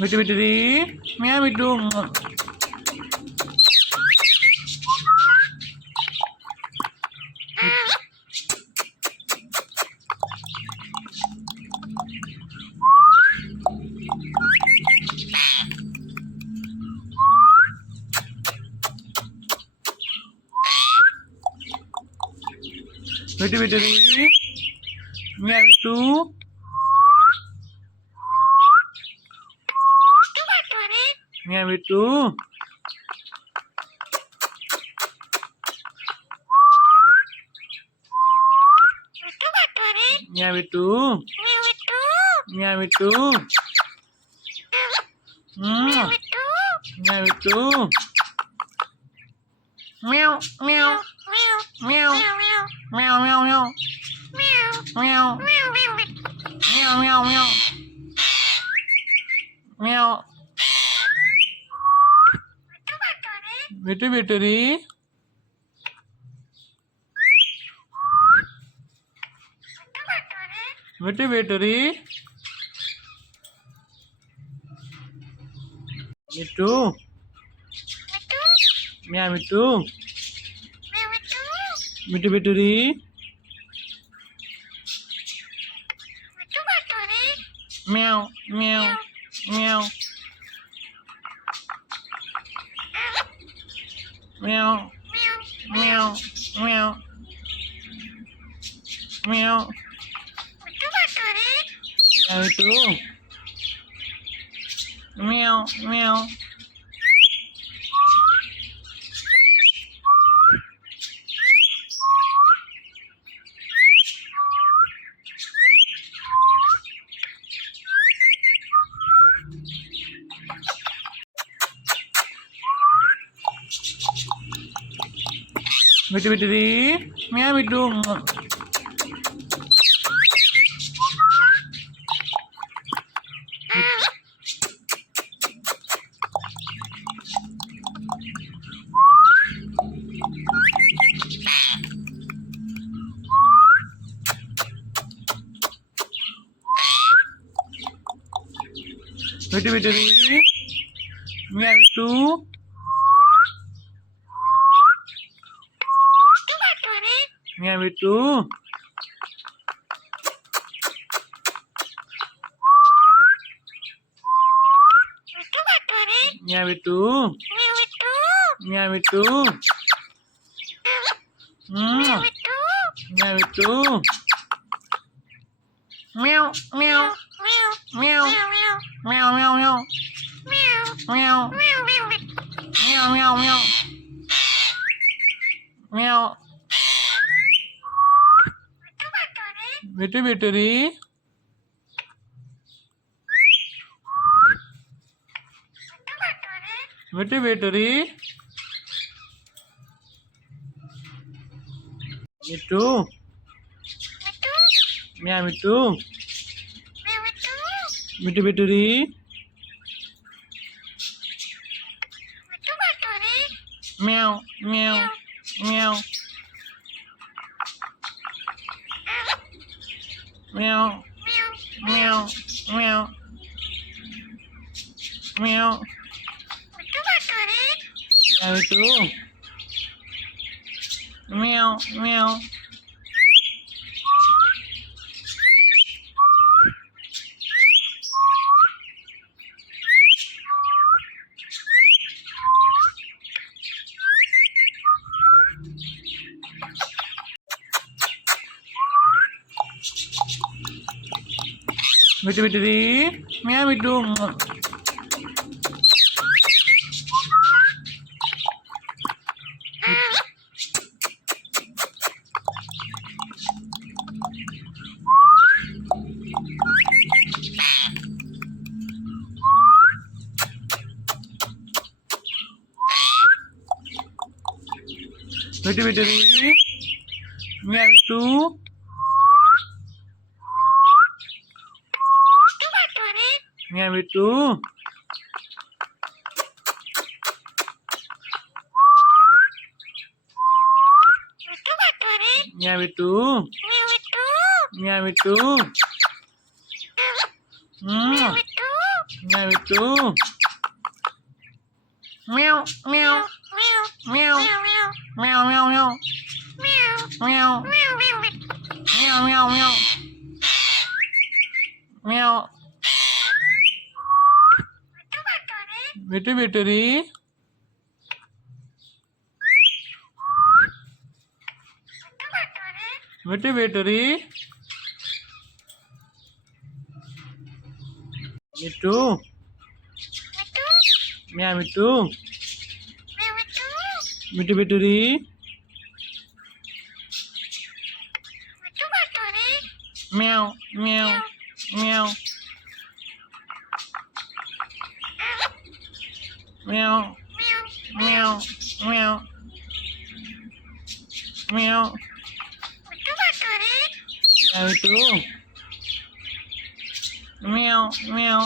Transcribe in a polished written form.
விட்டு விட்டுடி மியா விட்டு விட்டு விட்டுடி மியா விட்டு மியா விட்டு மியா விட்டு மியா விட்டு மியா விட்டு மியாவ் மியாவ் மியாவ் மியாவ் மியாவ் மியாவ் மியாவ் மியாவ் மியாவ் மியாவ் மியாவ் விட்டு விட்டுடி விட்டு விட்டுடி மிட்டு மியா மிட்டு விட்டு விட்டுடி மியாவ் மியாவ் மியாவ் மியாவ் மியாவ் மியாவ் மியாவ் விட்டு மியாவ் மியாவ் விட்டு விட்டுடி மியா விட்டு விட்டு விட்டுடி மியா விட்டு மியா விட்டு மியா விட்டு மியா விட்டு மியா விட்டு மியாவ் மியாவ் மியாவ் மியாவ் மியாவ் மியாவ் மியாவ் மியாவ் மியாவ் மியாவ் மியாவ் விட்டு விட்டுடி விட்டு விட்டுடி மிட்டு மியா மிட்டு விட்டு விட்டுடி மியாவ் மியாவ் மியாவ் மியாவ் மியாவ் மியாவ் மியாவ் மியா விட்டு மியாவ் மியாவ் விட்டு விட்டுடி மியா விட்டு விட்டு விட்டுடி மியா விட்டு மியா விட்டு மியா விட்டு மியா விட்டு Meow itu. Meow, meow, meow, meow, meow, meow, meow, meow, meow, meow, meow. Bitu bituri. Bitu bituri. Itu. Meow itu. Bitu bituri. Meow, meow, meow. Meow, meow, meow. Meow. Meow itu. Meow, meow.